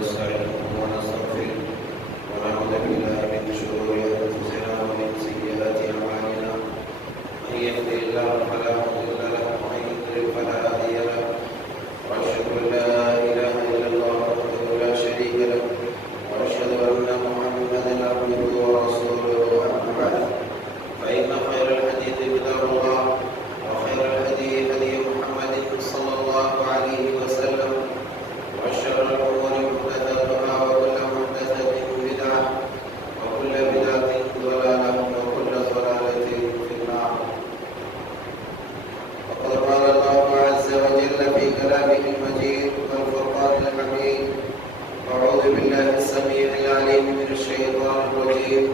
ونستعينه ونستغفره ونعوذ بالله من شرور أنفسنا ومن سيئات أعمالنا من يهده الله فلا مضل له ومن يضلل فلا هادي له وأشهد أن لا إله إلا الله وحده لا شريك له وأشهد أن محمدا عبده ورسوله أما بعد فإن خير الحديث كتاب الله وخير الهدي هدي محمد صلى الله عليه وسلم وشر الأمور محدثاتها وكل محدثة بدعة وكل بدعة ضلالة وكل ضلالة في النار. وقد قال الله عز وجل في كلامه المجيد والفرقان الحميد: أعوذ بالله السميع العليم من الشيطان الرجيم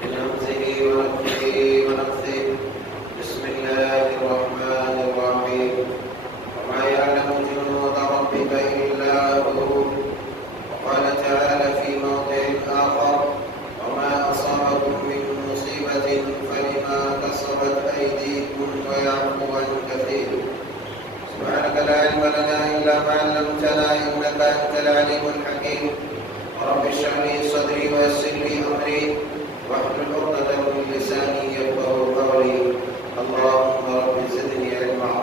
من همزه ونفخه ونفثه. بسم الله الرحمن الرحيم. وما يعلم جنود ربك إلا هو. وقال تعالى في موضع آخر: وما أصابكم من مصيبة فبما كسبت أيديكم ويعفو عن كثير. سبحانك لا علم لنا إلا ما علمتنا إنك أنت العليم الحكيم. رب اشرح لي صدري ويسر لي أمري واحلل عقدة من لساني يفقهوا قولي. اللهم رب زدني علما.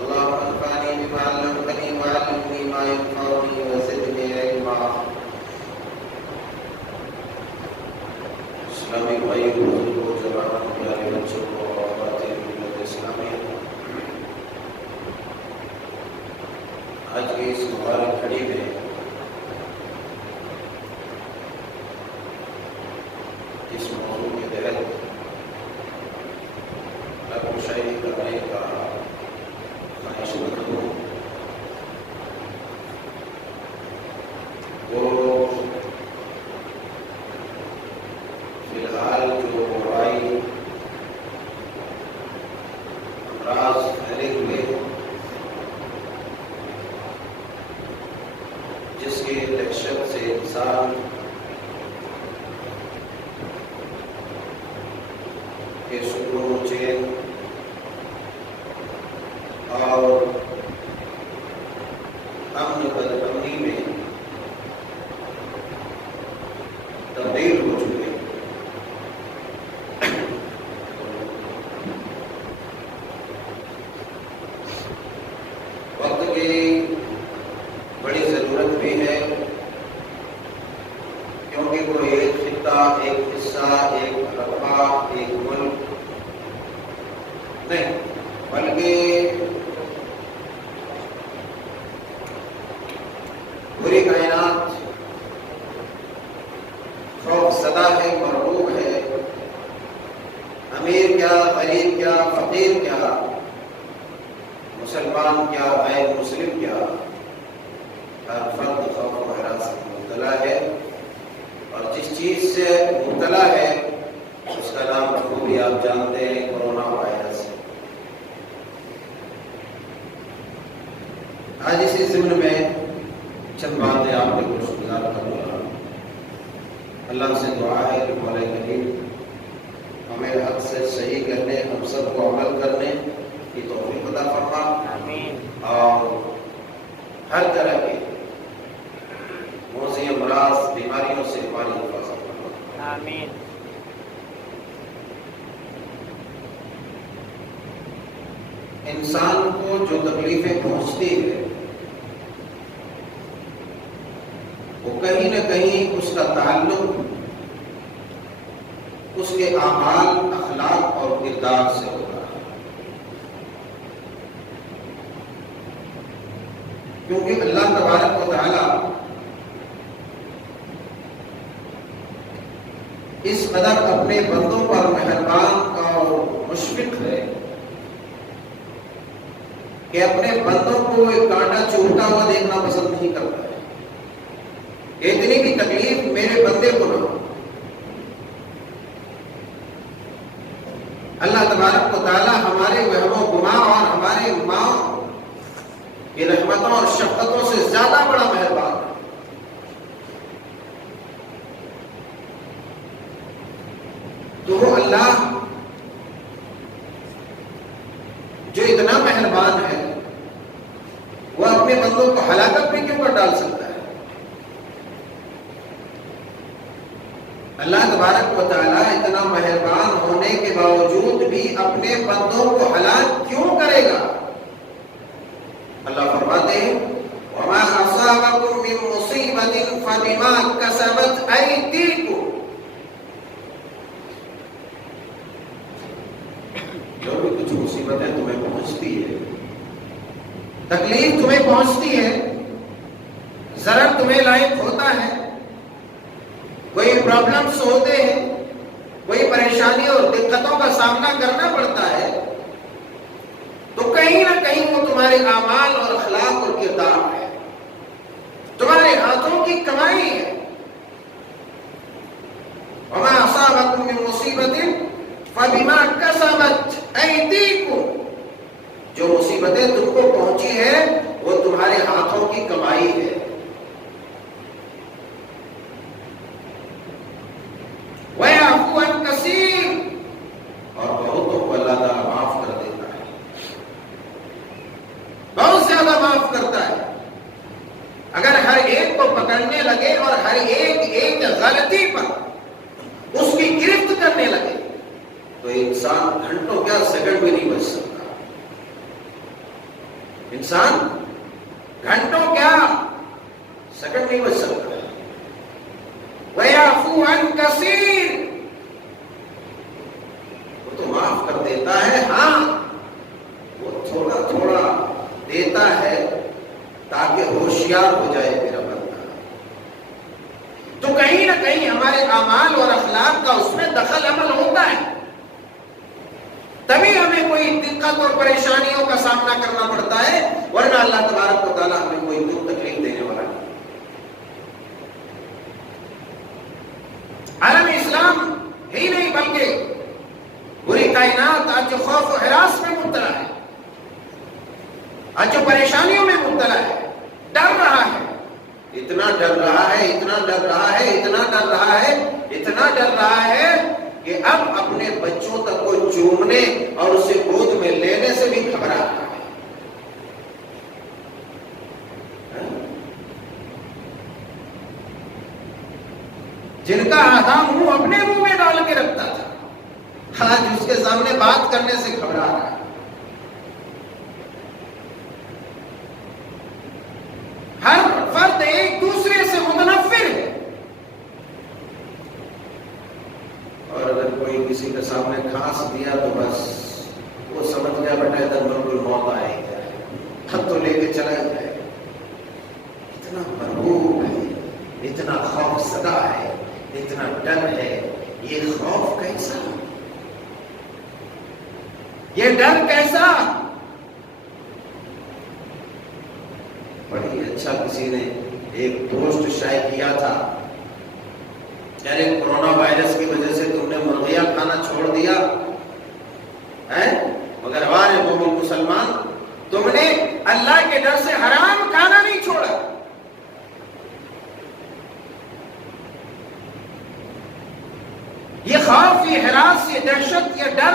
اللهم انفعني بما علمتني وعلمني ما ينفعني وزدني علما. اسلامی بھائی بزرگوں جوانوں پیارے بچوں کو اور خواتین ملت اسلامیہ، آج کی اس مبارک گھڑی میں اس موضوع کے تحت نظم و شاعری کرنے کا خواہش مند ہوں. وہ فی الحال جو وبائی امراض پھیلے ہوئے جس کی دہشت سے انسان کے سکون و چین اور امن بدامنی میں تبدیل ہو چکے. وقت کی بڑی ضرورت بھی ہے، کیونکہ کوئی ایک خطہ، ایک حصہ، ایک رقبہ، ایک ملک نہیں، بلکہ پوری کائنات خوف زدہ ہے، مرعوب ہے. امیر کیا، غریب کیا، فقیر کیا، مسلمان کیا، غیر مسلم کیا، ہر فرد خوف و ہراس سے مبتلا ہے. اور جس چیز سے مبتلا ہے اس کا نام بخوبی آپ جانتے ہیں، کورونا وائرس. آج اسی ضمن میں چند باتیں آپ کے گوش گزار کروں گا. اللہ سے دعا ہے کہ مولا کریم ہمیں حق سے صحیح کرنے، ہم سب کو عمل کرنے کی توفیق عطا فرما. آمین. اور ہر طرح کے موذی امراض، بیماریوں سے ہماری حفاظت فرما. آمین. انسان کو جو تکلیفیں پہنچتی ہے وہ کہیں نہ کہیں اس کا تعلق اس کے اعمال، اخلاق اور کردار سے ہوتا ہے. کیونکہ اللہ تبارک و تعالی اس قدر اپنے بندوں پر مہربان اور مشفق ہے کہ اپنے بندوں کو ایک کانٹا چوبتا ہوا دیکھنا پسند نہیں کرتا ہے. اتنی بھی تکلیف میرے بندے کو نہ ہو. اللہ تبارک و تعالی ہمارے وہم و گمان اور ہمارے ماں کی رحمتوں اور شفقتوں سے زیادہ بڑا مہربان ہے. تو وہ اللہ جو اتنا مہربان ہے وہ اپنے بندوں کو ہلاکت میں کیوں کر ڈال سکتا ہے؟ اللہ تبارک و تعالیٰ اتنا مہربان ہونے کے باوجود بھی اپنے بندوں کو ہلاک کیوں کرے گا؟ اللہ فرماتے ہیں وَمَا أَصَابَكُم مِّن مُّصِيبَةٍ فَبِمَا كَسَبَتْ أَيْدِيكُمْ، جو بھی کچھ مصیبتیں تمہیں پہنچتی ہے، تکلیف تمہیں پہنچتی ہے، ضرر تمہیں لاحق ہوتا ہے، کوئی پرابلمس ہوتے ہیں، کوئی پریشانیوں اور دقتوں کا سامنا کرنا پڑتا ہے، تو کہیں نہ کہیں وہ تمہارے اعمال اور اخلاق اور کردار ہے، تمہارے ہاتھوں کی کمائی ہے۔ وَمَا أَصَابَكُم مِّن مُّصِيبَةٍ فَبِمَا كَسَبَتْ أَيْدِيكُمْ، جو مصیبتیں تم کو پہنچی ہے وہ تمہارے ہاتھوں کی کمائی ہے۔ وَيَعْفُو عَن كَثِيرٍ، اور بہتوں کو اللہ تعالیٰ معاف کر دیتا ہے، بہت زیادہ معاف کرتا ہے۔ اگر ہر ایک کو پکڑنے لگے اور ہر ایک غلطی پر اس کی گرفت کرنے لگے تو انسان گھنٹوں کیا سیکنڈ بھی نہیں بچ سکتا، انسان گھنٹوں کیا سیکنڈ نہیں بچ سکتا۔ وَيَعْفُو عَن كَثِيرٍ، وہ تو معاف کر دیتا ہے، ہاں وہ تھوڑا تھوڑا دیتا ہے تاکہ ہوشیار ہو جائے میرا بندہ۔ تو کہیں نہ کہیں ہمارے اعمال اور اخلاق کا اس میں دخل عمل ہوتا ہے، تبھی ہمیں کوئی دقت اور پریشانیوں کا سامنا کرنا پڑتا ہے، ورنہ اللہ تبارک و تعالیٰ ہمیں کوئی دکھ تکلیف دینے والا نہیں۔ عالم اسلام ہی نہیں بلکہ پوری کائنات آج جو خوف و ہراس میں مبتلا ہے، آج جو پریشانیوں میں مبتلا ہے، ڈر رہا ہے، اتنا ڈر رہا ہے، اتنا ڈر رہا ہے، اتنا ڈر رہا ہے، اتنا ڈر رہا ہے کہ اب اپنے بچوں تک کو چومنے اور اسے گود میں لینے سے بھی گھبرا رہا ہے۔ جن کا آدھا منہ اپنے منہ میں ڈال کے رکھتا تھا، آج اس کے سامنے بات کرنے سے گھبرا رہا ہے۔ ہر فرد ایک دوسرے سے متنفر ہے، اور اگر کوئی کسی کے سامنے کھانس دیا تو بس وہ سمجھ گیا بیٹا ادھر بالکل موت آئے گا، اب تو لے کے چلا جائے۔ اتنا مرعوب ہے، اتنا خوف زدہ ہے، اتنا ڈر ہے۔ یہ خوف کیسا، یہ ڈر کیسا؟ بڑی اچھا کسی نے ایک پوسٹ شائع کیا تھا، یعنی کورونا وائرس کی وجہ سے تم نے مرغیاں کھانا چھوڑ دیا ہے، مگر ہمارے مومن مسلمان تم نے اللہ کے ڈر سے حرام کھانا نہیں چھوڑا۔ یہ خوف، یہ ہراس، یہ دہشت، یہ ڈر،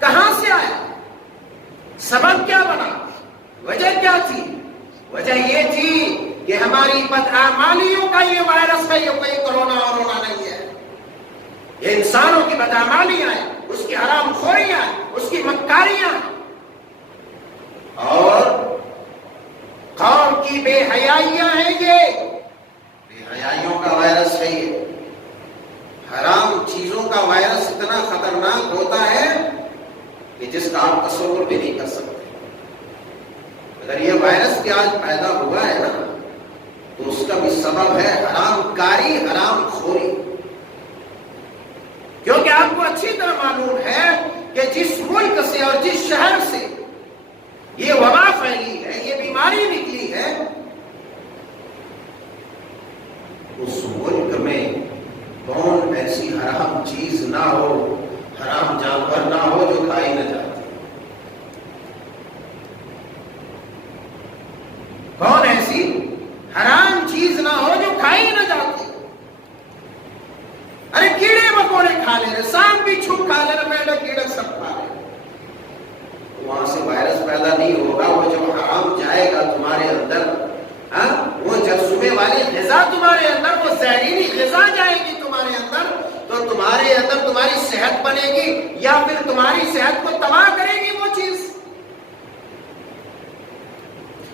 کہاں سے آیا؟ سبب کیا بنا؟ وجہ کیا تھی؟ وجہ یہ تھی کہ ہماری بدعمالیوں کا یہ وائرس ہے، یہ کوئی کرونا ورونا نہیں ہے، یہ انسانوں کی بدعمالیاں ہیں، اس کی حرام خوریاں ہیں، اس کی مکاریاں ہیں، اور قوم کی بے حیائیاں ہیں۔ یہ بے حیائیوں کا وائرس ہے، یہ حرام چیزوں کا وائرس اتنا خطرناک ہوتا ہے کہ جس کا آپ تصور بھی نہیں کر سکتے۔ اگر یہ وائرس بھی آج پیدا ہوا ہے نا تو اس کا بھی سبب ہے حرام کاری، حرام خوری، کیونکہ آپ کو اچھی طرح معلوم ہے کہ جس ملک سے اور جس شہر سے یہ وبا پھیلی ہے، یہ بیماری نکلی ہے، اس ملک میں کون ایسی حرام چیز نہ ہو، حرام جانور نہ ہو جو کھائی نہ جاتی؟ کون ایسی حرام چیز نہ ہو جو کھائی نہ جاتی؟ ارے کیڑے مکوڑے کھا لے رہے، سانپ بھی چھپ کھا لے رہے، میڈے کیڑے سب کھا لے رہے، وہاں سے وائرس پیدا نہیں ہوگا۔ وہ جب حرام جائے گا تمہارے اندر، وہ جب چبھنے والی غذا تمہارے اندر، وہ زہریلی غذا جائے گی تمہارے اندر، تو تمہارے اندر تمہاری صحت بنے گی یا پھر تمہاری صحت کو تباہ کرے گی وہ چیز۔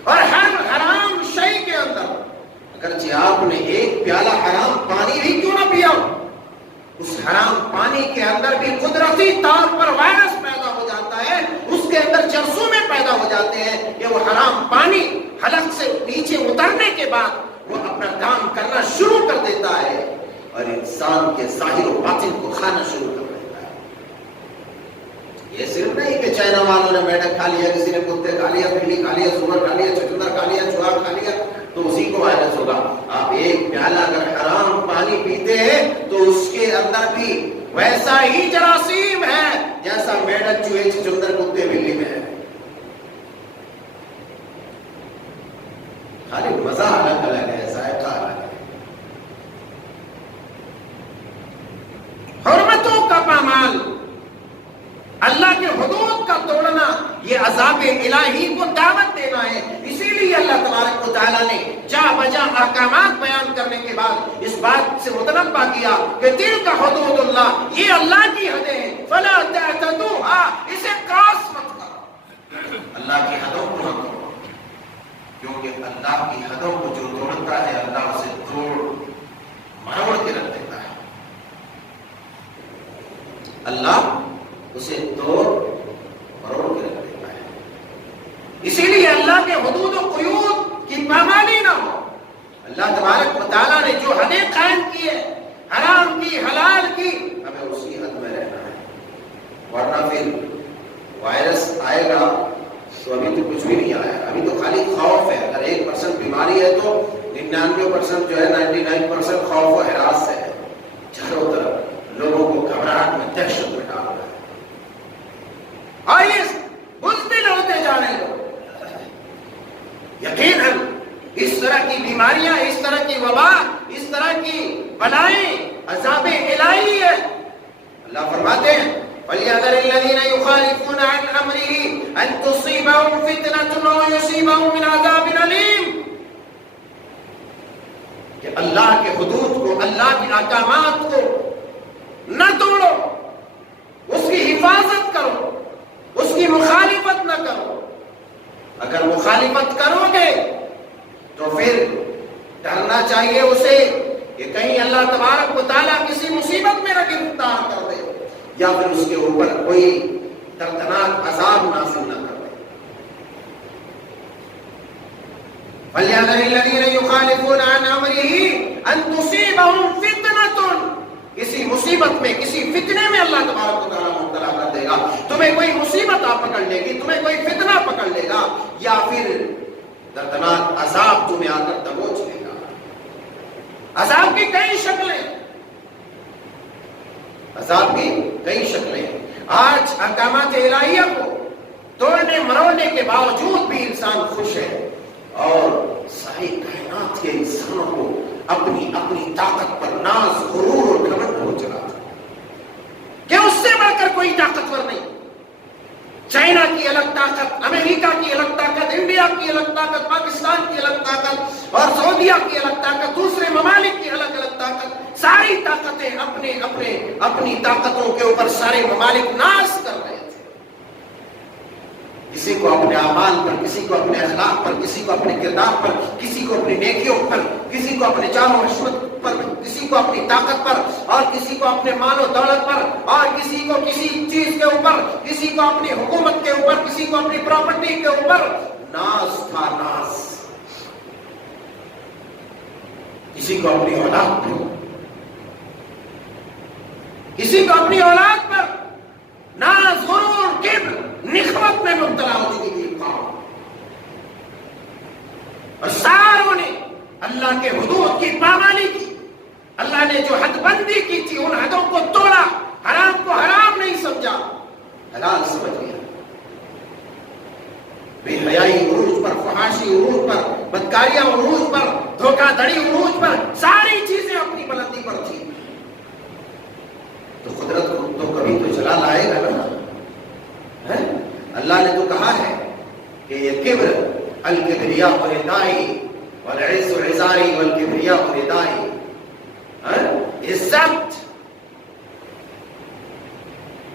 اور ہر حرام شے کے اندر اگرچہ آپ نے ایک پیالہ حرام پانی بھی کیوں نہ پیا ہو، اس حرام پانی کے اندر بھی قدرتی طور پر وائرس پیدا ہو جاتا ہے، اس کے اندر جرثومے پیدا ہو جاتے ہیں کہ وہ حرام پانی حلق سے نیچے اترنے کے بعد وہ اپنا کام کرنا شروع کر دیتا ہے اور انسان کے ظاہر و باطن کو کھانا شروع کر دیتا ہے۔ یہ صرف نہیں کہ چائنا والوں نے میڈک کھا لیا، کسی نے کتے کھا لیا، بلی کھا لیا، سور کھا لیا، چکندر کھا لیا، چوہا کھا لیا تو اسی کو وائرس ہوگا۔ آپ ایک پیالہ اگر حرام پانی پیتے ہیں تو اس کے اندر بھی ویسا ہی جراثیم ہے جیسا میڈک، چوہے، چکندر، کتے، بلی میں ہے، خالی مزہ الگ الگ ہے، ذائقہ الگ ہے۔ حرمتوں کا پامال، اللہ کے حدود کا توڑنا، یہ عذاب الہی کو دعوت دینا ہے۔ اسی لیے اللہ تبارک و تعالیٰ نے جا بجا احکامات بیان کرنے کے بعد اس بات سے متنبہ کیا کہ تلک حدود اللہ، یہ اللہ کی حدیں ہیں، فلا تعتدوها، اسے کراس مت کرو، اللہ کی حدوں کو مت توڑو، کیونکہ اللہ کی حدوں کو جو توڑتا ہے اللہ اسے توڑ مروڑ کے رکھ دیتا ہے، اللہ اسے توڑ مروڑ کے رکھ دیتا ہے۔ اسی لیے اللہ کے حدود و قیود کی پامالی نہ ہو۔ اللہ تبارک و تعالیٰ نے جو حدیں قائم کی ہے، حرام کی، حلال کی، ہمیں اسی حد میں رہنا ہے، ورنہ پھر وائرس آئے گا تو ابھی تو کچھ بھی نہیں آیا، ابھی تو خالی خوف ہے۔ اگر 1% بیماری ہے تو 99% جو ہے 99% خوف و ہراس سے ہے، چاروں طرف لوگوں کو گھبراہٹ میں، دہشت میں ڈال رہا ہے، اور یہ بزدل ہوتے جا رہے لوگ۔ یقیناً اس طرح کی بیماریاں، اس طرح کی وبا، اس طرح کی بلائیں عذاب الہی ہے۔ اللہ فرماتے ہیں وَلْيَحْذَرِ الَّذِينَ يُخَالِفُونَ عَنْ أَمْرِهِ أَن تُصِيبَهُمْ فِتْنَةٌ أَوْ يُصِيبَهُم مِّنْ عَذَابٍ أَلِيمٍ، کہ اللہ کے حدود کو، اللہ کے احکامات کو نہ توڑو، اس کی حفاظت کرو، اس کی مخالفت نہ کرو۔ اگر مخالفت کرو گے تو پھر ڈرنا چاہیے اسے کہ کہیں اللہ تبارک و تعالیٰ کسی مصیبت میں نہ گرفتار کر دے یا پھر اس کے اوپر کوئی دردناک عذاب نازل نہ کر دے۔ فَلْيَحْذَرِ الَّذِينَ يُخَالِفُونَ عَنْ أَمْرِهِ أَن تُصِيبَهُمْ فِتْنَةٌ، کسی مصیبت میں، کسی فتنے میں اللہ تبارک و تعالیٰ مبتلا کر دے گا۔ تمہیں کوئی مصیبت آ پکڑ لے گی، تمہیں کوئی فتنہ پکڑ لے گا، یا پھر دردناک عذاب تمہیں آ کر دبوچ لے گا۔ عذاب کی کئی شکلیں، عذاب کی کئی شکلیں۔ آج احکامات الہیہ کو توڑنے مروڑنے کے باوجود بھی انسان خوش ہے، اور ساری کائنات کے انسانوں کو اپنی اپنی طاقت پر ناز، غرور اور گھمنڈ ہو چلا تھا کہ اس سے بڑھ کر کوئی طاقتور نہیں۔ چائنا کی الگ طاقت، امریکہ کی الگ طاقت، انڈیا کی الگ طاقت، پاکستان کی الگ طاقت اور سعودیہ کی الگ طاقت، دوسرے ممالک کی الگ الگ طاقت، ساری طاقتیں اپنی طاقتوں کے اوپر سارے ممالک ناز کر رہے تھے۔ کسی کو اپنے اعمال پر، کسی کو اپنے اخلاق پر، کسی کو اپنے کردار پر، کسی کو اپنی نیکیوں پر، کسی کو اپنے جان و حشمت پر، کسی کو اپنی طاقت پر، اور کسی کو اپنے مال و دولت پر، اور کسی کو کسی چیز کے اوپر، کسی کو اپنی حکومت کے اوپر، کسی کو اپنی پراپرٹی کے اوپر ناز تھا، ناز۔ کسی کو اپنی اولاد پر، کسی کو اپنی اولاد پر ناز، غرور، کبر، نخوت میں مبتلا ہو چکی تھی قوم، اور ساروں نے اللہ کے حدود کی پامالی کی۔ اللہ نے جو حد بندی کی تھی ان حدوں کو توڑا، حرام کو حرام نہیں سمجھا، حلال سمجھ لیا۔ بے حیائی عروج پر، فحاشی عروج پر، بدکاریاں عروج پر، دھوکہ دھڑی عروج پر، ساری چیزیں اپنی بلندی پر تھی۔ تو قدرت کو تو کبھی تو جلال آئے گا نا۔ اللہ نے تو کہا ہے کہ یہ کبر، الکبریاء ردائی والعز عزاری والکبریاء ردائی، عزت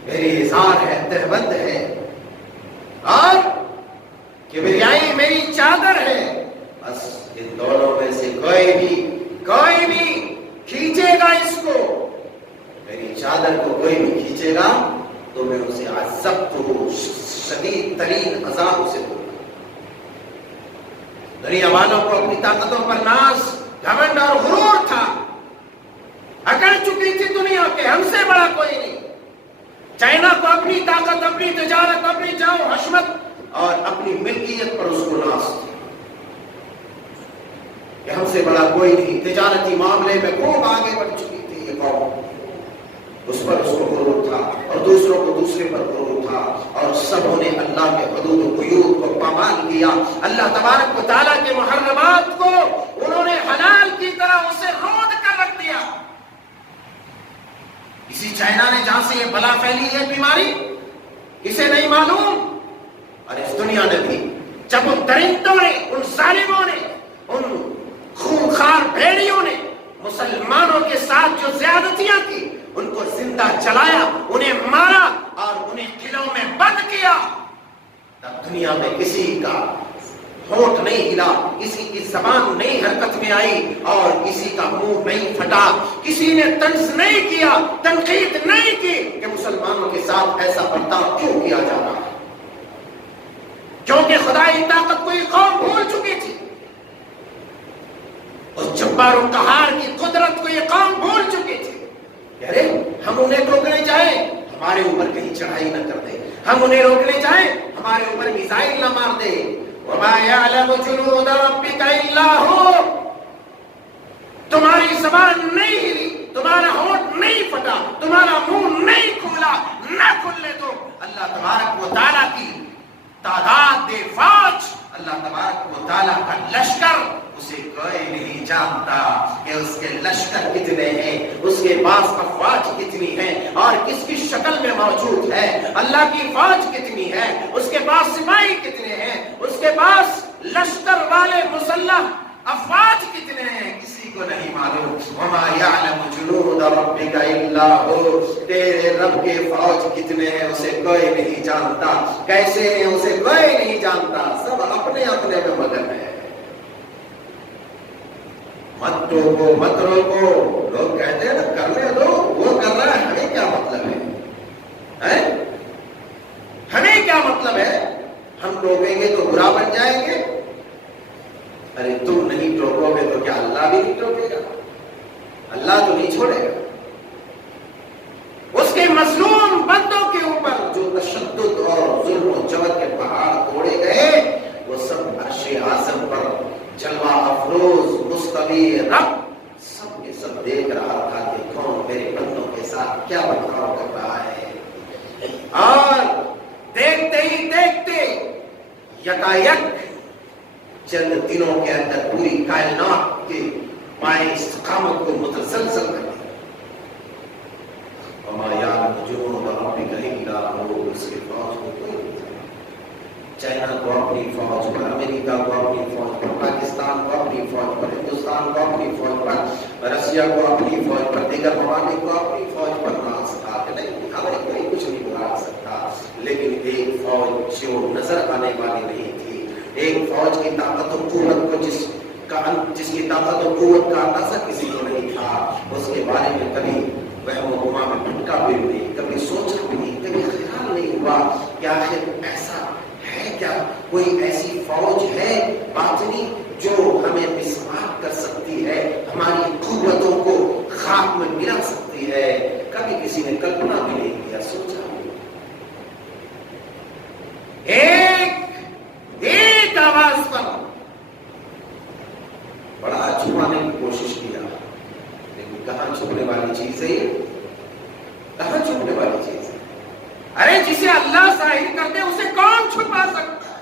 میری اظہار ہے، تہبند ہے، اور کبریائی میری چادر ہے. بس ان دونوں میں سے کوئی بھی کھینچے گا اس کو، میری چادر کو کوئی بھی کھینچے گا تو میں اسے عذبت شدید ترین عذاب سے دوں گا. دنیا والوں کو اپنی طاقتوں پر ناز، گھمنڈ اور غرور تھا. اکڑ چکی تھی دنیا کے، ہم سے بڑا کوئی نہیں. چائنا کو اپنی طاقت، اپنی تجارت، اپنی جاؤ حشمت اور اپنی ملکیت پر اس کو ناز تھی کہ ہم سے بڑا کوئی نہیں. تجارتی معاملے میں خوب آگے بڑھ چکی تھی یہ قوم، اس پر اس کو غرور تھا اور دوسروں کو دوسرے پر غرور تھا، اور سبوں نے اللہ کے حدود و قیود کو پامال کیا. اللہ تبارک و تعالیٰ کے محرمات کو انہوں نے حلال کی طرح اسے رود کر رکھ دیا. اسی چائنا نے جہاں سے یہ بلا پھیلی ہے بیماری، اسے نہیں معلوم. اور اس دنیا نے بھی جب ان درندوں نے، ان ظالموں نے، ان خونخوار بھیڑیوں نے مسلمانوں کے ساتھ جو زیادتیاں کی، ان کو زندہ جلایا، انہیں مارا اور انہیں قلعوں میں بند کیا، تب دنیا میں کسی کا ہونٹ نہیں ہلا، کسی کی زبان نہیں حرکت میں آئی اور کسی کا منہ نہیں پھٹا. کسی نے طنز نہیں کیا، تنقید نہیں کی کہ مسلمانوں کے ساتھ ایسا برتاؤ کیوں کیا جا رہا ہے. کیونکہ خدائی طاقت کو یہ قوم بھول چکی تھی، اس جبار و قہار کی قدرت کو یہ قوم بھول چکی تھی. ارے ہم انہیں روکنے جائیں ہمارے اوپر کہیں چڑھائی نہ کر دے، ہم انہیں روکنے جائیں ہمارے اوپر میزائل نہ مار دے. وَمَا يَعْلَمُ جُنُودَ رَبِّكَ إِلَّا هُوَ. تمہاری زبان نہیں ہلی، تمہارا ہونٹ نہیں پھٹا، تمہارا منہ نہیں کھولا، نہ کھلنے دو. اللہ تبارک و تعالیٰ کی تعداد فوج، اللہ تبارک و تعالیٰ کا لشکر، اسے کوئی نہیں جانتا کہ اس کے لشکر کتنے ہیں، اس کے پاس افواج کتنی ہیں اور کس کی شکل میں موجود ہے. اللہ کی فوج کتنی ہے، اس کے پاس سپاہی کتنے ہیں، اس کے پاس لشکر والے مسلح افواج کتنے ہیں، کسی کو نہیں معلوم. وما یعلم جنود ربک الا هو. تیرے رب کے فوج کتنے ہیں اسے کوئی نہیں جانتا، کیسے ہیں اسے کوئی نہیں جانتا. سب اپنے اپنے میں مگن ہے. مت ٹوکو، مت روکو. لوگ کہتے ہیں نا کرنے دو، وہ کر رہا ہے، ہمیں کیا مطلب ہے؟ ہمیں کیا مطلب ہے؟ ہم ٹوکیں گے تو برا بن جائیں گے. ارے تم نہیں ٹوکو گے تو کیا اللہ بھی نہیں ٹوکے گا؟ اللہ تو نہیں چھوڑے گا. اس کے مظلوم بندوں کے اوپر جو تشدد اور ظلم و جبر کے پہاڑ توڑے گئے، وہ سب عرش اعظم پر جلوہ افروز مستوی رب سب کے سب دیکھ رہا تھا کہ کون میرے بندوں کے ساتھ کیا برتاؤ کر رہا ہے. اور دیکھتے ہی دیکھتے یکایک چند دنوں کے اندر پوری کائنات کے پائے استقامت کو متزلزل کر دیا. وما یعلم جنود ربک الا هو. اس کے فوج کو کوئی نہیں جانتا. چائنا کو اپنی فوج پر، امریکہ کو اپنی فوج پر، پاکستان کو اپنی فوج پر، ہندوستان کو اپنی فوج پر، رشیا کو اپنی فوج پر، دیگر ممالک کو اپنی فوج پر ناز تھا کہ نہیں ہمیں کوئی کچھ نہیں بگاڑ سکتا. لیکن ایک فوج جو نظر آنے والی نہیں تھی، ایک فوج کی طاقت و قوت کو جس کی طاقت و قوت کا اندازہ کسی کو نہیں تھا، اس کے بارے میں کبھی وہم و گمان میں بھٹکا بھی نہیں، کبھی سوچا بھی نہیں، کبھی خیال نہیں ہوا کہ آخر ایسا ہے کیا، کوئی ایسی فوج ہے باطنی جو ہمیں مسمار کر سکتی ہے، ہماری قوتوں کو خاک میں ملا سکتی ہے. کبھی کسی نے کلپنا بھی نہیں کیا، سوچا بھی نہیں. ایک آواز پر بڑا چھپانے کی کوشش کیا، لیکن کہاں چھپنے والی چیز ہے یہ؟ کہاں چھپنے والی چیز ہے؟ ارے جسے اللہ ظاہر کر دے اسے کون چھپا سکتا ہے؟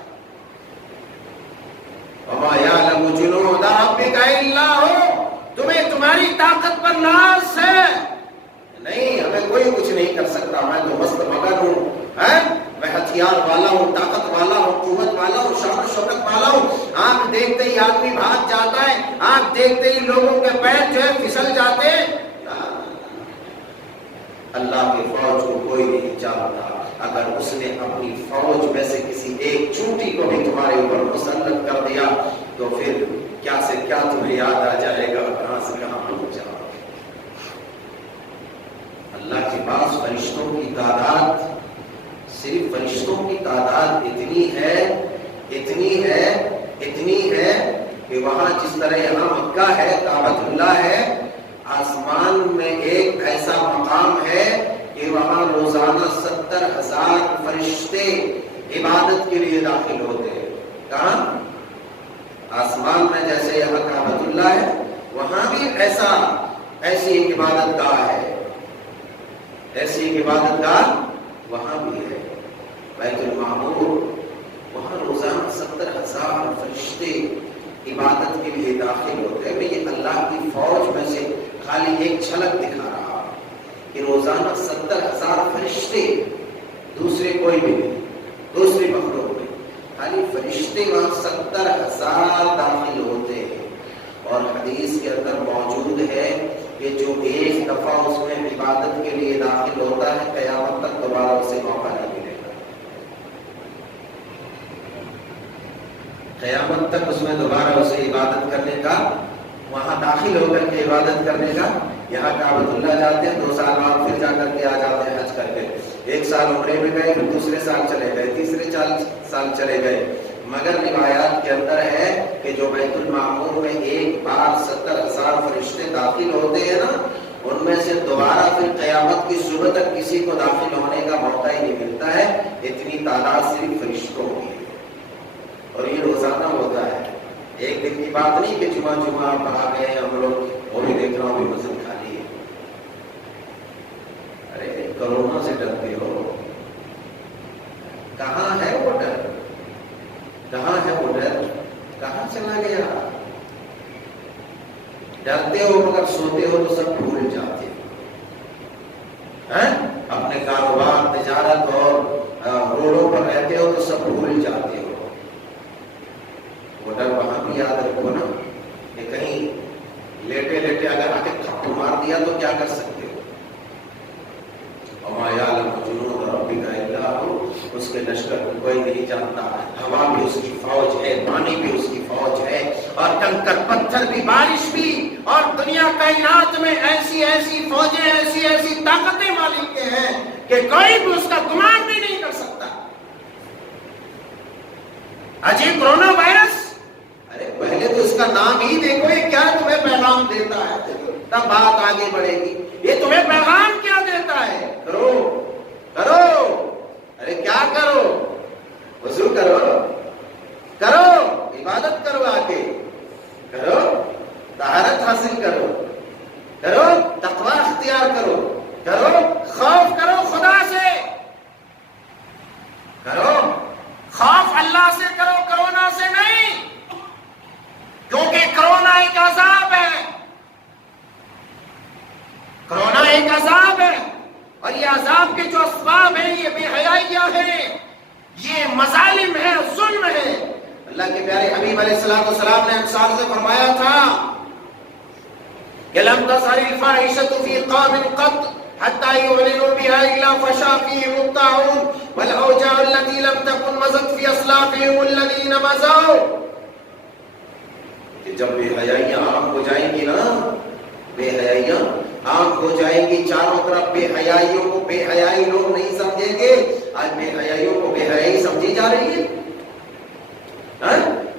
وما یعلم جنود ربک الا هو. تمہیں تمہاری طاقت پر ناز ہے. نہیں، ہمیں کوئی کچھ نہیں کر سکتا. میں تو مست مگن ہوں، میں ہتھیار والا ہوں، طاقت والا ہوں، قوت والا ہوں، شان و شوکت والا ہوں. آنکھ دیکھتے ہی آدمی بھاگ جاتا ہے، آنکھ دیکھتے ہی لوگوں کے پیر جو ہے پھسل جاتے ہیں۔ اللہ کی فوج کو کوئی نہیں جانتا، اگر اس نے اپنی فوج میں سے کسی ایک چونٹی کو بھی تمہارے اوپر مسلط کر دیا تو پھر کیا سے کیا تمہیں یاد آ جائے گا، کہاں سے کہاں پہنچ جاؤ۔ اللہ کے پاس فرشتوں کی تعداد، صرف فرشتوں کی تعداد اتنی ہے کہ وہاں جس طرح یہاں مکہ ہے، کعبۃ اللہ ہے، آسمان میں ایک ایسا مقام ہے کہ وہاں روزانہ 70,000 فرشتے عبادت کے لیے داخل ہوتے ہیں۔ کہاں؟ آسمان میں جیسے یہاں کعبۃ اللہ ہے، وہاں بھی ایسی ایک عبادت گاہ ہے، ایسی ایک عبادت گاہ وہاں بھی ہے، بیت المعمور، وہاں روزانہ 70,000 فرشتے عبادت کے لیے داخل ہوتے ہیں۔ میں یہ اللہ کی فوج میں سے خالی ایک جھلک دکھا رہا ہوں کہ روزانہ 70,000 فرشتے، دوسرے کوئی بھی نہیں، دوسری مخلوق نہیں، خالی فرشتے وہاں 70,000 داخل ہوتے ہیں۔ اور حدیث کے اندر موجود ہے کہ جو ایک دفعہ اس میں عبادت کے لیے داخل ہوتا ہے، قیامت تک دوبارہ اسے موقع نہیں ملے گا، قیامت تک اس میں دوبارہ اسے عبادت کرنے کا، وہاں داخل ہو کر کے عبادت کرنے کا۔ یہاں کعبۃ اللہ جاتے ہیں، 2 سال بعد پھر جا کر کے آ جاتے ہیں حج کر کے، 1 سال عمرے میں گئے، پھر دوسرے سال چلے گئے، تیسرے سال چلے گئے۔ مگر روایات کے اندر ہے کہ جو بیت المعمور میں ایک بار 70,000 فرشتے داخل ہوتے ہیں نا، ان میں سے دوبارہ پھر قیامت کی صبح تک کسی کو داخل ہونے کا موقع ہی نہیں ملتا ہے، اتنی تعداد صرف فرشتوں کی ہے۔ اور یہ روزانہ ہوتا ہے، ایک دن کی بات نہیں کہ جمعہ آپ آ گئے ہم لوگ، وہ بھی دیکھ رہا ہوں بھی مسجد خالی ہے۔ ارے کرونا سے ڈرتے ہو، کہاں ہے وہ ڈر؟ کہاں ہے وہ ڈر؟ کہاں چلا گیا؟ ڈرتے ہو مگر سوتے ہو تو سب بھول جاتے ہیں، اپنے کاروبار، تجارت اور روڈوں پر رہتے ہو تو سب بھول جاتے ہو۔ وہ ڈر وہاں بھی یاد رکھو نا کہ کہیں لیٹے لیٹے اگر آ کے تھپڑ مار دیا تو کیا کر سکتے ہو؟ وما یعلم جنود ربک الا هو، اس کے لشکر کو کوئی نہیں جانتا۔ ہوا بھی اس کی فوج ہے، پانی بھی اس کی فوج ہے، اور کنکر پتھر بھی، بارش بھی، اور دنیا کائنات میں ایسی ایسی فوجیں، ایسی ایسی طاقتیں مالک کے ہیں کہ کوئی بھی اس کا گمان بھی نہیں کر سکتا۔ عجیب کرونا وائرس، ارے پہلے تو اس کا نام ہی دیکھو، یہ کیا تمہیں پیغام دیتا ہے، تب بات آگے بڑھے گی۔ یہ تمہیں پیغام کیا دیتا ہے؟ کرو کرو، ارے کیا کرو؟ وضو کرو، کرو عبادت کرو، آ کے کرو طہارت حاصل کرو، کرو تقوی اختیار کرو، کرو خوف کرو خدا سے، کرو خوف اللہ سے کرو، کرونا سے نہیں، کیونکہ کرونا ایک عذاب ہے، کرونا ایک عذاب ہے، اور یہ عذاب کے جو اسباب ہیں یہ بے حیائیاں ہیں، یہ مظالم ہے، ظلم ہے۔ اللہ کے پیارے حبیب علیہ السلام نے انصار سے فرمایا تھا کہ لم تظہر الفاحشۃ فی قوم قط حتی یعلنوا بها الا فشا فیہم الطاعون والاوجاع التي لم تكن مضت فی اسلافهم الذین مضوا، کہ جب بے حیائیاں عام ہو جائیں گی نا، بے حیائیاں عام ہو جائیں گی، چاروں طرف بے حیائیوں کو بے حیائی لوگ نہیں سمجھیں گے۔ آج بے حیائیوں کو بے حیائی سمجھی جا رہی ہے،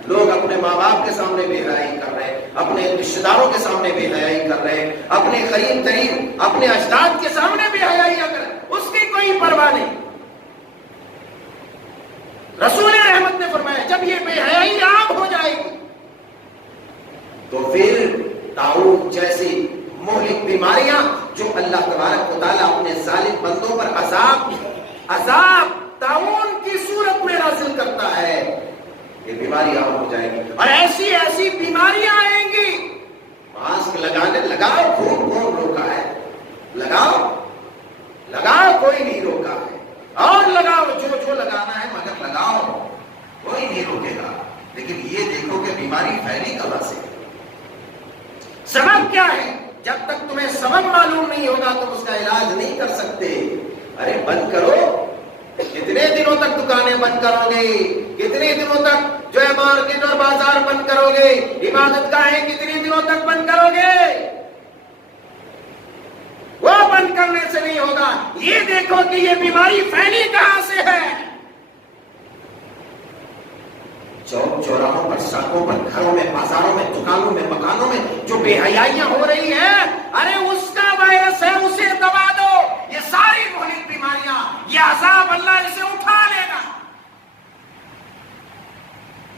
لوگ اپنے ماں باپ کے سامنے بے حیائی کر رہے ہیں، اپنے رشتے داروں کے سامنے بے حیائی کر رہے ہیں، اپنے قریب ترین اپنے اجداد کے سامنے بے حیائی کر رہے ہیں، اس کی کوئی پرواہ نہیں۔ رسول رحمت نے فرمایا جب یہ بے حیائی عام ہو جائے گی تو پھر طاعون جیسی مہلک بیماریاں جو اللہ تبارک و تعالیٰ اپنے ظالم بندوں پر عذاب طاعون کی صورت میں نازل کرتا ہے، یہ بیماری عام ہو جائے گی، اور ایسی ایسی بیماریاں آئیں گی۔ ماسک لگاؤ، کون روکا ہے؟ لگاؤ کوئی نہیں روکا ہے، اور لگاؤ جو لگانا ہے، مگر لگاؤ کوئی نہیں روکے گا۔ لیکن یہ دیکھو کہ بیماری بیماری پھیلی کہاں سے؟ سبب کیا ہے؟ جب تک تمہیں سبب معلوم نہیں ہوگا تم اس کا علاج نہیں کر سکتے۔ ارے بند کرو، کتنے دنوں تک دکانیں بند کرو گے؟ کتنے دنوں تک جو ہے مارکیٹ اور بازار بند کرو گے؟ عبادت گاہیں کتنے دنوں تک بند کرو گے؟ وہ بند کرنے سے نہیں ہوگا۔ یہ دیکھو کہ یہ بیماری پھیلی کہاں سے ہے۔ چوک چوراہوں پر، سڑکوں پر، گھروں میں، بازاروں میں، دکانوں میں، مکانوں میں جو بے حیائیاں ہو رہی ہیں، ارے اس کا وائرس ہے، اسے دبا دو۔ یہ ساری مہلک بیماریاں، یہ عذاب اللہ اسے اٹھا لے گا۔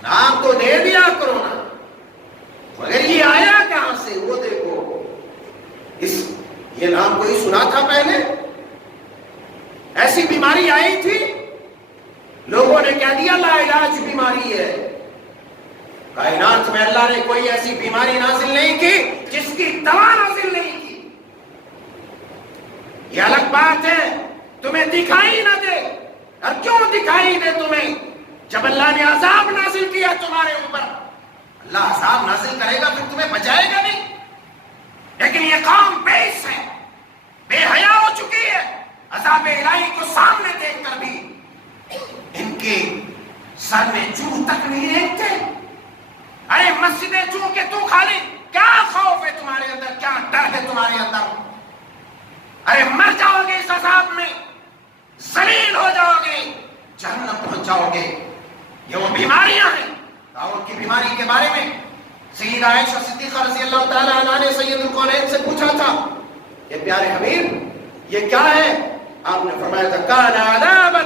نام تو دے دیا کرونا، مگر یہ آیا کہاں سے؟ وہ دیکھو، یہ نام کوئی سنا تھا پہلے؟ ایسی بیماری آئی تھی؟ لوگوں نے کہہ دیا لا علاج بیماری ہے۔ کائنات میں اللہ نے کوئی ایسی بیماری نازل نہیں کی جس کی دوا نازل نہیں کی۔ یہ الگ بات ہے تمہیں دکھائی نہ دے۔ اور کیوں دکھائی دے تمہیں؟ جب اللہ نے عذاب نازل کیا تمہارے اوپر، اللہ عذاب نازل کرے گا پھر تمہیں بچائے گا نہیں۔ لیکن یہ قوم بیس ہے، بے حیا ہو چکی ہے، عذاب الہی کو سامنے دیکھ کر بھی ان کے سر میں چوں تک نہیں رہتے۔ ارے مسجدیں چوں کہ تو خالی، کیا خوف ہے تمہارے اندر، کیا ڈر ہے تمہارے اندر؟ ارے مر جاؤ گے اس عذاب میں، ذلیل ہو جاؤ گے، جہنم پہنچ جاؤ گے۔ یہ وہ بیماریاں ہیں۔ داؤد کی بیماری کے بارے میں سیدہ عائشہ صدیقہ رضی اللہ تعالی عنہا نے سید القونین سے پوچھا تھا کہ پیارے حبیب یہ کیا ہے؟ آپ نے فرمایا تھا کان عذابا،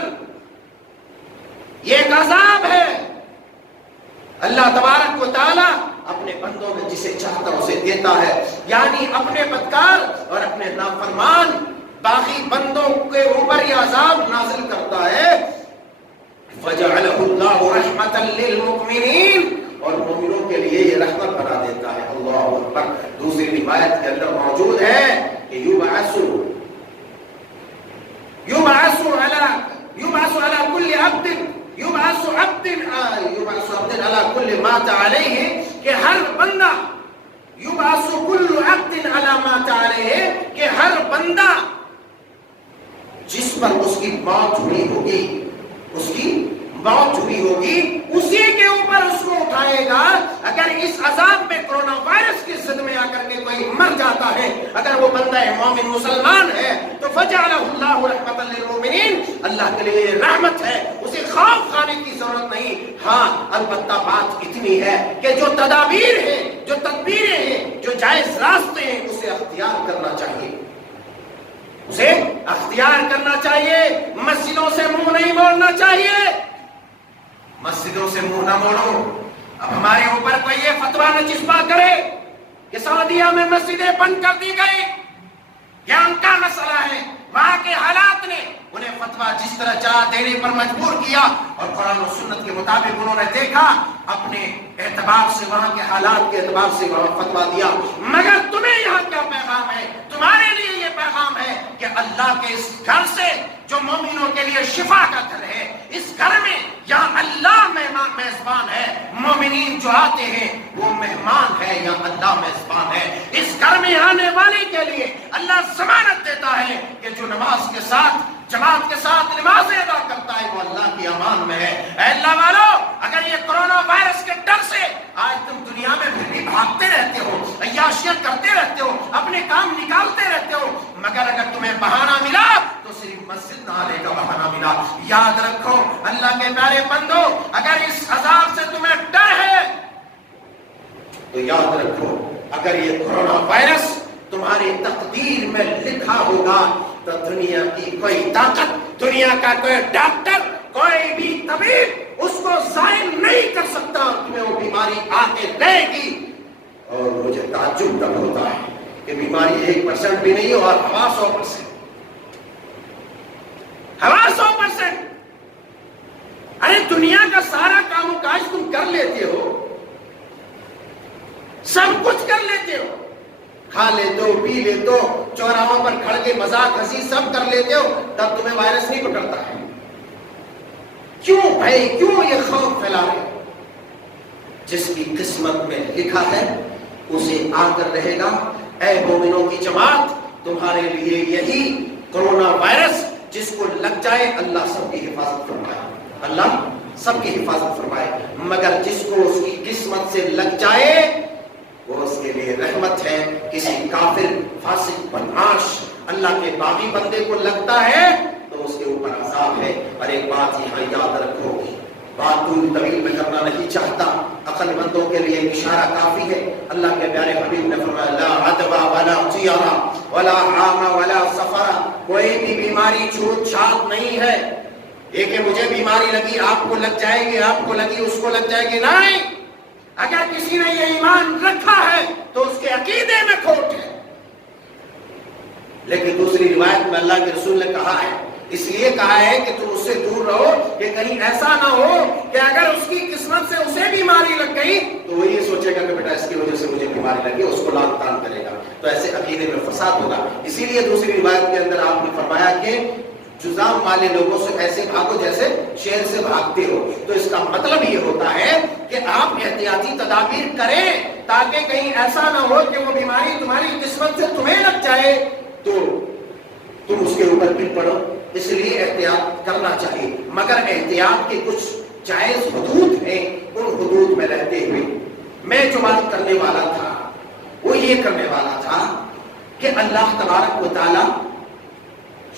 یہ ایک عذاب ہے۔ اللہ تبارک و تعالی اپنے بندوں میں جسے چاہتا اسے دیتا ہے، یعنی اپنے بدکار اور اپنے نافرمان باقی بندوں کے اوپر یہ عذاب نازل کرتا ہے۔ فَجَعَلَهُ اللَّهُ رَحْمَةً لِّلْمُؤْمِنِينَ، اور مومنوں کے لیے یہ رحمت بنا دیتا ہے۔ اللہ اکبر۔ دوسری روایت کے اندر موجود ہے کہ يُبْعَثُ عَلَى كُلِّ عَبْدٍ يُبْعَثُ عَلَى كُلِّ مَاتَ عَلَيْهِ، کہ ہر بندہ يُبْعَثُ كُلُّ عَبْدٍ عَلَى مَاتَ عَلَيْهِ، کہ ہر بندہ جس پر اس کی موت ہوئی ہوگی، اس کی موت ہوئی ہوگی اسی کے اوپر اس کو اٹھائے گا۔ اگر اس عذاب میں کرونا وائرس کی زد میں آ کر کے کوئی مر جاتا ہے، اگر وہ بندہ مومن مسلمان ہے تو فجعلہ اللہ رحمۃ للمؤمنین، اللہ کے لیے رحمت ہے، اسے خوف کھانے کی ضرورت نہیں۔ ہاں البتہ بات اتنی ہے کہ جو تدابیر ہیں، جو تدبیریں ہیں، جو جائز راستے ہیں، اسے اختیار کرنا چاہیے، اسے اختیار کرنا چاہیے۔ مسجدوں سے منہ نہیں موڑنا چاہیے، مسجدوں سے منہ نہ موڑو۔ اب ہمارے اوپر کوئی یہ فتویٰ نہ چسپا کرے کہ سعودیہ میں مسجدیں بند کر دی گئی، یہ ان کا مسئلہ ہے، وہاں کے حالات نے انہیں فتویٰ جس طرح چاہ دینے پر مجبور کیا، اور قرآن و سنت کے مطابق انہوں نے دیکھا، اپنے اعتبار سے، وہاں کے حالات کے اعتبار سے وہاں فتویٰ دیا۔ مگر تمہیں یہاں کیا پیغام ہے؟ تمہارے لیے یہ پیغام ہے کہ اللہ کے اس گھر سے جو مومنوں کے لیے شفا کا گھر ہے، اس گھر میں یہاں اللہ مہمان میزبان ہے، مومنین جو آتے ہیں وہ مہمان ہے یا اللہ میزبان ہے۔ اس گھر میں آنے والے کے لیے اللہ ضمانت دیتا ہے کہ جو نماز کے ساتھ، جماعت کے ساتھ نمازیں ادا کرتا ہے وہ اللہ کی امان میں ہے۔ اے اللہ والو، اگر یہ کرونا وائرس کے ڈر سے آج تم دنیا میں پھر بھی بھاگتے رہتے ہو، عیاشیاں کرتے رہتے ہو، اپنے کام نکالتے رہتے ہو، مگر اگر تمہیں بہانہ ملا تو صرف مسجد نہ آنے کا بہانہ ملا۔ یاد رکھو اللہ کے پیارے بندو، اگر اس عذاب سے تمہیں ڈر ہے تو یاد رکھو اگر یہ کرونا وائرس تمہاری تقدیر میں لکھا ہوگا تو دنیا کی کوئی طاقت، دنیا کا کوئی ڈاکٹر، کوئی بھی طبیب اس کو زائل نہیں کر سکتا، تمہیں وہ بیماری آ کے لے گی۔ اور مجھے تعجب تب ہوتا ہے کہ بیماری 1% بھی نہیں اور ہوا 100%، ہوا 100%۔ ارے دنیا کا سارا کام و کاج تم کر لیتے ہو، سب کچھ کر لیتے ہو، کھا لیتے ہو، پی لیتے ہو، چوراہوں پر کھڑ کے مذاق ہنسی سب کر لیتے ہو، تب تمہیں وائرس نہیں پکڑتا ہے۔ کیوں بھائی، کیوں یہ خوف پھیلا رہے ہو؟ جس کی قسمت میں لکھا ہے اسے آ کر رہے گا۔ اے مومنوں کی جماعت، تمہارے لیے یہی کورونا وائرس جس کو لگ جائے اللہ سب کی حفاظت فرمائے، اللہ سب کی حفاظت فرمائے، مگر جس کو اس کی قسمت سے لگ جائے وہ اس کے لیے رحمت ہے۔ کسی کافر، فاسق، بدمعاش، اللہ کے باغی بندے کو لگتا ہے تو اس کے اوپر عذاب ہے۔ اور ایک بات یہاں یاد رکھو، بات طویل میں کرنا نہیں چاہتا، عقل مندوں کے لیے اشارہ کافی ہے۔ اللہ کے پیارے حبیب نے فرمایا لا عدوى ولا طیرہ ولا عام ولا سفر، کوئی بھی بیماری چھوٹ چھات نہیں ہے۔ یہ کہ مجھے بیماری لگی آپ کو لگ جائے گی، آپ کو لگی اس کو لگ جائے گی، نہیں۔ اگر کسی نے یہ ایمان رکھا ہے تو اس کے عقیدے میں کھوٹ ہے۔ لیکن دوسری روایت میں اللہ کے رسول نے کہا ہے، اس لیے کہا ہے کہ تم اس سے دور رہو کہ کہیں ایسا نہ ہو کہ اگر اس کی قسمت سے اسے بیماری لگ گئی تو وہ یہ سوچے گا کہ بیٹا اس کی وجہ سے مجھے بیماری لگی، اس کو لان تان کرے گا، تو ایسے عقیدے میں فساد ہوگا۔ اسی لیے دوسری روایت کے اندر آپ نے فرمایا کہ جزام والے لوگوں سے ایسے بھاگو جیسے شیر سے بھاگتے ہو۔ تو اس کا مطلب یہ ہوتا ہے کہ آپ احتیاطی تدابیر کریں تاکہ کہیں ایسا نہ ہو کہ وہ بیماری تمہاری قسمت سے تمہیں لگ جائے تو تم اس کے اوپر گر پڑو۔ اس لیے احتیاط کرنا چاہیے، مگر احتیاط کے کچھ جائز حدود ہیں، ان حدود میں رہتے ہوئے میں جو بات کرنے والا تھا وہ یہ کرنے والا تھا کہ اللہ تبارک و تعالی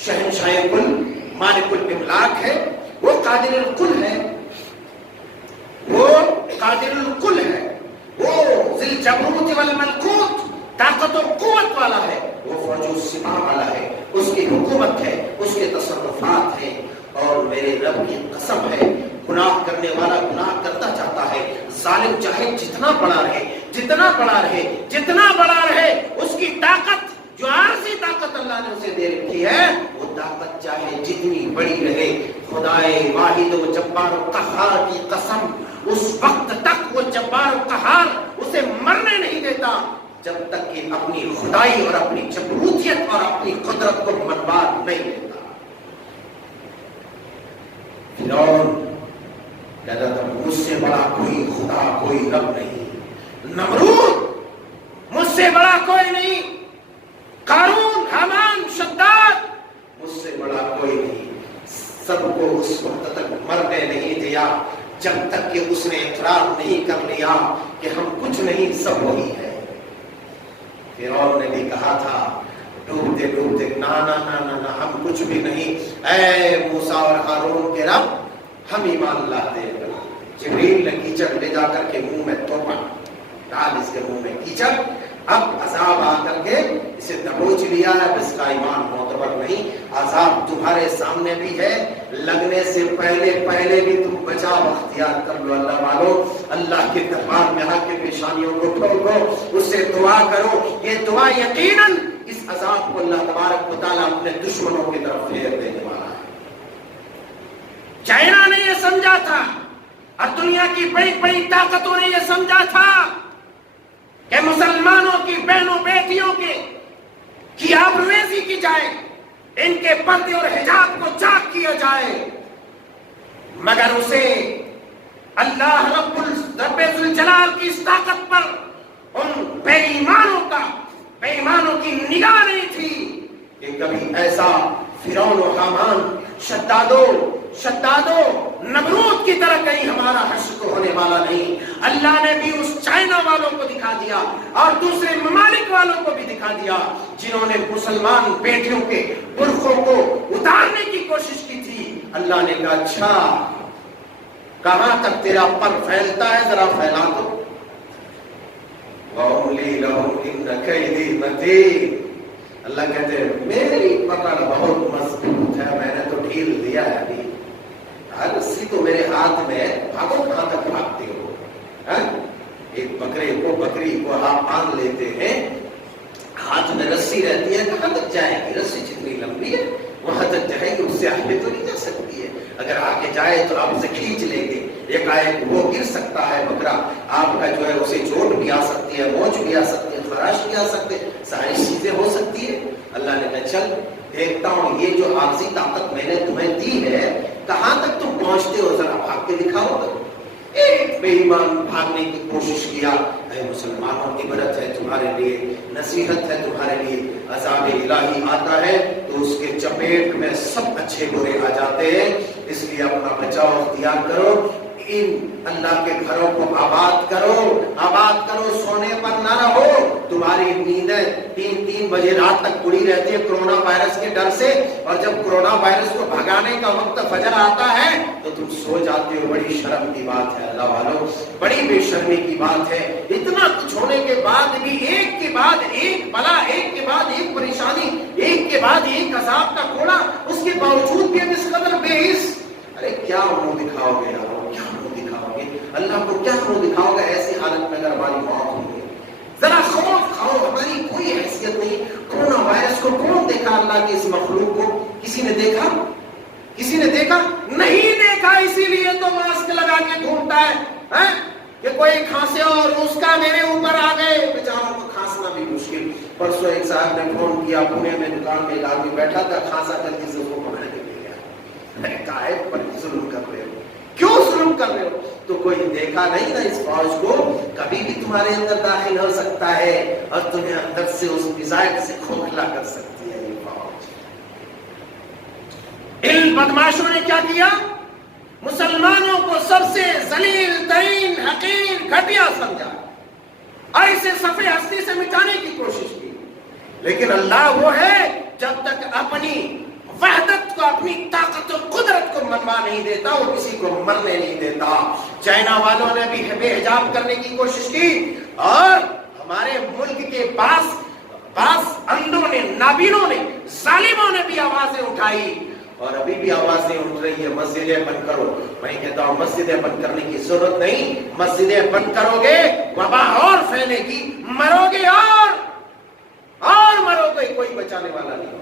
شہنشاہ کل، مالک الاملاک ہے، وہ قادر الکل ہے، وہ قادر الکل ہے، وہ ذی الجبروت والملکوت، طاقت و قوت والا ہے، وہ فوج و سپاہ والا ہے، اس کی حکومت ہے، اس کے تصرفات ہیں۔ اور میرے رب کی قسم ہے، گناہ کرنے والا گناہ کرتا جاتا ہے، ظالم چاہے جتنا بڑا رہے، جتنا بڑا رہے، جتنا بڑا رہے، اس کی طاقت جو عارضی طاقت اللہ نے اسے دے رکھی ہے، وہ طاقت چاہے جتنی بڑی رہے، خدائے واحد و جبار و قہار کی قسم، اس وقت تک وہ جبار و قہار اسے مرنے نہیں دیتا جب تک کہ اپنی خدائی اور اپنی جبروتیت اور اپنی قدرت کو منوار نہیں دیتا۔ فرعون کہتا تھا مجھ سے بڑا کوئی خدا، کوئی رب نہیں۔ نمرود مجھ سے بڑا کوئی نہیں۔ قارون، حامان، شداد مجھ سے بڑا کوئی نہیں۔ سب کو اس وقت تک مرنے نہیں دیا جب تک کہ اس نے اقرار نہیں کر لیا کہ ہم کچھ نہیں، سب وہی ہے۔ فرعون نے بھی کہا تھا ڈوبتے ڈوبتے نا نا نا نا نا ہم کچھ بھی نہیں، اے موسیٰ اور ہارون کے رب ہم ایمان لاتے ہیں۔ جبریل نے کیچڑ لے جا کر کے منہ میں توپا، ڈال اس کے منہ میں کیچڑ، اب عذاب آ کر کے اسے دبوچ لیا ہے، اب اس کا ایمان معتبر نہیں۔ عذاب تمہارے سامنے بھی ہے، لگنے سے پہلے بھی تم بچاؤ اختیار کر لو۔ اللہ والو، اللہ کے دربار میں آ کے پیشانیوں کو ٹھوکو، اس سے دعا کرو۔ یہ دعا یقیناً اس عذاب کو اللہ تبارک و تعالیٰ اپنے دشمنوں کی طرف پھیر دینے والا ہے۔ چائنا نے یہ سمجھا تھا اور دنیا کی بڑی بڑی طاقتوں نے یہ سمجھا تھا کہ مسلمانوں کی بہنوں بیٹیوں کی آبروریزی کی جائے، ان کے پردے اور حجاب کو چاک کیا جائے، مگر اسے اللہ رب الجلال کی اس طاقت پر ان بے ایمانوں کی نگاہ نہیں تھی کہ کبھی ایسا فرعون و حامان، شدادو نمرود کی طرح کہیں ہمارا حشر ہونے والا نہیں۔ اللہ نے بھی اس چائنا والوں کو دکھا دیا اور دوسرے ممالک والوں کو بھی دکھا دیا جنہوں نے مسلمان بیٹیوں کے برقعوں کو اتارنے کی کوشش کی تھی۔ اللہ نے کہا اچھا کہاں تک تیرا پر پھیلتا ہے، ذرا پھیلا دو۔ وَأُمْلِي لَهُمْ إِنَّ كَيْدِي مَتِينٌ، اللہ کہتے ہیں میری پکڑ بہت مضبوط ہے، میں نے تو ڈھیل دیا ہے ابھی، ہر رسی تو میرے ہاتھ میں ہے، بھاگو کہاں تک بھاگتے ہو؟ ایک بکری کو آپ باندھ لیتے ہیں، ہاتھ میں رسی رہتی ہے، کہاں تک جائے گی؟ رسی جتنی لمبی ہے وہاں تک جائے گی، اس سے آگے تو نہیں جا سکتی ہے۔ اگر آگے جائے تو آپ اسے کھینچ لیں گے، ایک وہ گر سکتا ہے بکرا، آپ کا جو ہے اسے چوٹ بھی آ سکتی ہے، موچ بھی آ سکتی ہے، خراش بھی آ سکتے، ساری چیزیں ہو سکتی ہے۔ اللہ نے کہا چل دیکھتا ہوں یہ جو عارضی طاقت میں نے تمہیں دی ہے کہاں تک تم پہنچتے ہو، ذرا بھاگ کے دکھاؤ۔ ایک بے ایمان بھاگنے کی کوشش کیا، اے مسلمانوں عبرت ہے تمہارے لیے، نصیحت ہے تمہارے لیے، عذاب الہی آتا ہے تو اس کے چپیٹ میں سب اچھے برے آ جاتے ہیں، اس لیے اپنا بچاؤ اختیار کرو، ان اللہ کے گھروں کو آباد کرو، سونے پر نہ رہو، تمہاری نیندیں 3 بجے رات تک پڑی رہتی ہے کرونا وائرس کے ڈر سے، اور جب کرونا وائرس کو بھگانے کا وقت فجر آتا ہے تو تم سو جاتے ہو، بڑی شرم کی بات ہے اللہ والوں، بڑی بے شرمی کی بات ہے، اتنا کچھ ہونے کے بعد بھی ایک کے بعد ایک بلا، ایک کے بعد ایک پریشانی، ایک کے بعد ایک عذاب کا کوڑا، اس کے باوجود بھی ہم اس قدر بے حس، ارے کیا منہ دکھاؤ گے یار، کیا منہ دکھاؤ گے اللہ کو، کیا منہ دکھاؤ گے ایسی حالت میں اگر ہماری موت ہوئی ہے؟ ذرا خوف کھاؤ، ہماری کوئی حیثیت نہیں، کرونا وائرس کو کون دیکھا اللہ کی اس مخلوق کو؟ کسی نے دیکھا؟ کسی نے دیکھا؟ نہیں دیکھا، اسی لیے تو ماسک لگا کے گھومتا ہے کہ کوئی کھانسے اور اس کا میرے اوپر آ گئے، بیچاروں کو کھانسنا بھی مشکل۔ پرسوں ایک صاحب نے فون کیا، پونے میں دکان میں ایک آدمی بیٹھا تھا، کھانسا جلدی سے اس کو پکڑ کے لے گیا، میں نے کہا ہے پر ظلم کر رہے ہو، کیوں ظلم کر رہے ہو؟ تو کوئی دیکھا نہیں نا اس فوج کو، کبھی بھی تمہارے اندر داخل ہو سکتا ہے اور تمہیں اندر سے اس مزاج سے کھوکھلا کر سکتی ہے یہ فوج۔ ان بدماشوں نے کیا کیا؟ مسلمانوں کو سب سے ذلیل ترین، حقیر، گھٹیا سمجھا، ایسے صفحے ہستی سے مٹانے کی کوشش کی، لیکن اللہ وہ ہے جب تک اپنی وحدت کو، اپنی طاقت و قدرت کو منوا نہیں دیتا، وہ کسی کو مرنے نہیں دیتا۔ چائنا والوں نے بھی بے حجاب کرنے کی کوشش کی، اور ہمارے ملک کے بعض اندھوں نے، نابینوں نے، ظالموں نے بھی آوازیں اٹھائی، اور ابھی بھی آوازیں اٹھ رہی ہے مسجدیں بند کرو۔ میں کہتا ہوں مسجدیں بند کرنے کی ضرورت نہیں، مسجدیں بند کرو گے وبا اور پھیلے گی، مرو گے اور مرو گے، کوئی بچانے والا نہیں ہوگا۔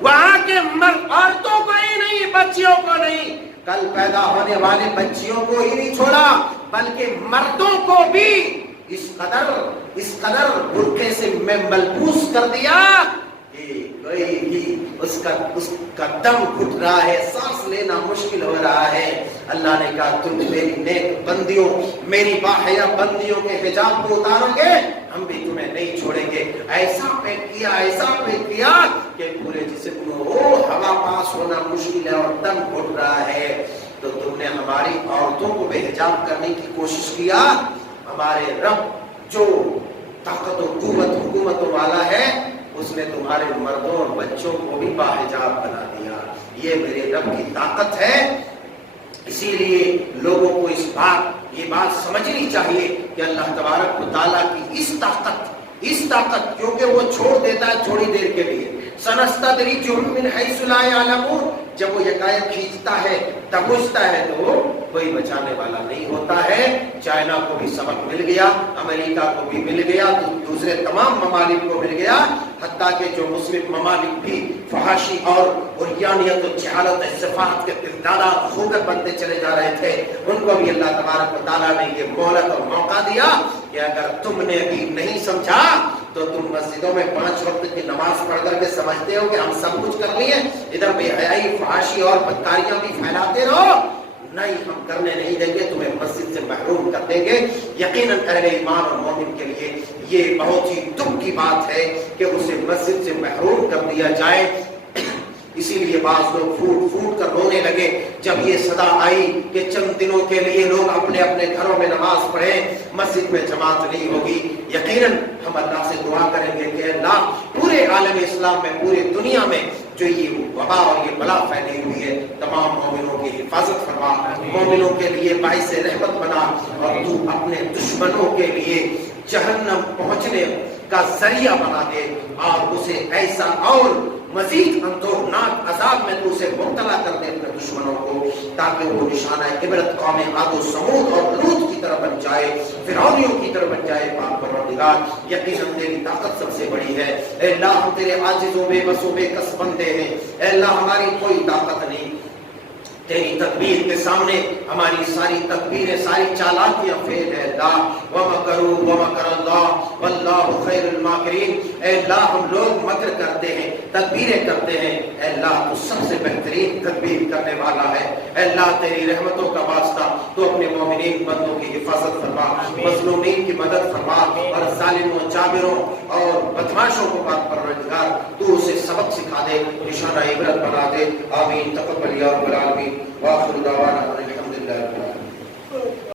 وہاں کے عورتوں کو ہی نہیں، بچیوں کو نہیں، کل پیدا ہونے والے بچیوں کو ہی نہیں چھوڑا، بلکہ مردوں کو بھی اس قدر برقعے سے میں ملبوس کر دیا کہ کوئی بھی اس کا دم گھٹ رہا ہے، سانس لینا مشکل ہو رہا ہے۔ اللہ نے کہا تم میری نیک بندیوں، میری باحیا بندیوں کے حجاب کو اتارو گے، ہم بھی تمہیں نہیں چھوڑیں گے۔ ایسا پیٹ کیا کہ پورے جسم کو ہوا پاس ہونا مشکل ہے اور دم گھٹ رہا ہے، تو تم نے ہماری عورتوں کو بے حجاب کرنے کی کوشش کیا۔ ہمارے رب جو طاقت و قوت حکومتوں والا ہے، اس نے تمہارے مردوں اور بچوں کو بھی باحجاب بنا دیا۔ یہ میرے رب کی طاقت ہے۔ اسی لیے لوگوں کو یہ بات سمجھنی چاہیے کہ اللہ تبارک و تعالیٰ کی اس طاقت کیونکہ وہ چھوڑ دیتا ہے تھوڑی دیر کے لیے، سنستدرجہم من حیث لا یعلمون، جب وہ یکایک کھینچتا ہے، دبوچتا ہے تو کوئی بچانے والا نہیں ہوتا ہے۔ چائنا کو بھی سبق مل گیا، امریکہ کو بھی مل گیا، دوسرے تمام ممالک کو مل گیا، حتیٰ کہ جو مسلم ممالک بھی فحاشی اور عریانیت و جہالت صفات کے دادا خوگر بنتے چلے جا رہے تھے، ان کو بھی اللہ تبارک و تعالیٰ نے یہ مہلت اور موقع دیا کہ اگر تم نے بھی نہیں سمجھا تو تم مسجدوں میں 5 وقت کی نماز پڑھ کر کے سمجھتے ہو کہ ہم سب کچھ کر لیے، ادھر بے حیائی، فحاشی اور بدکاریاں بھی پھیلاتے رہو، نہیں ہم کرنے نہیں دیں گے، تمہیں مسجد سے محروم کر دیں گے۔ یقیناً اہل ایمان اور مومن کے لیے یہ بہت ہی دکھ کی بات ہے کہ اسے مسجد سے محروم کر دیا جائے۔ اسی لیے بعض لوگ پھوٹ کر رونے لگے جب یہ صدا آئی کہ چند دنوں کے لیے لوگ اپنے اپنے گھروں میں نماز پڑھیں، مسجد میں جماعت نہیں ہوگی۔ یقیناً ہم اللہ سے دعا کریں گے کہ اللہ پورے عالم اسلام میں، پورے دنیا میں جو یہ وبا اور یہ بلا پھیلی ہوئی ہے، تمام مومنوں کی حفاظت فرما، مومنوں کے لیے باعث رحمت بنا، اور تو اپنے دشمنوں کے لیے جہنم پہنچنے کا ذریعہ بنا دے، اور اسے ایسا اور مزید اندوہناک عذاب میں تو اسے مبتلا کر دے اپنے دشمنوں کو، تاکہ وہ نشانہ عبرت قوم عاد و ثمود اور لوط کی طرح بن جائے، فرعونیوں کی طرح بن جائے۔ پاک پروردگار یقیناً تیری طاقت سب سے بڑی ہے۔ اے اللہ ہم تیرے عاجز و بے بس و بے کس بندے ہیں، اے اللہ ہماری کوئی طاقت نہیں، تیری تدبیر کے سامنے ہماری ساری تدبیریں، ساری چالاکیاں فیل ہے اللہ. وَمَكَرُوا وَمَكَرَ اللَّهُ وَاللَّهُ خَيْرُ الْمَاكِرِينَ. اے اللہ ہم لوگ مکر کرتے ہیں، تدبیریں کرتے ہیں، اے اللہ تو سب سے بہترین تدبیر کرنے والا ہے. اے اللہ تیری رحمتوں کا واسطہ تو اپنے مومنین بندوں کی حفاظت فرما، مظلومین کی مدد فرما، اور ظالموں، جابروں اور بدماشوں کو پاک پروردگار تو اسے سبق سکھا دے، نشانہ عبرت بنا دے. آمین. تقبل یا رب العالمین. وآخر دعوانا الحمدللہ.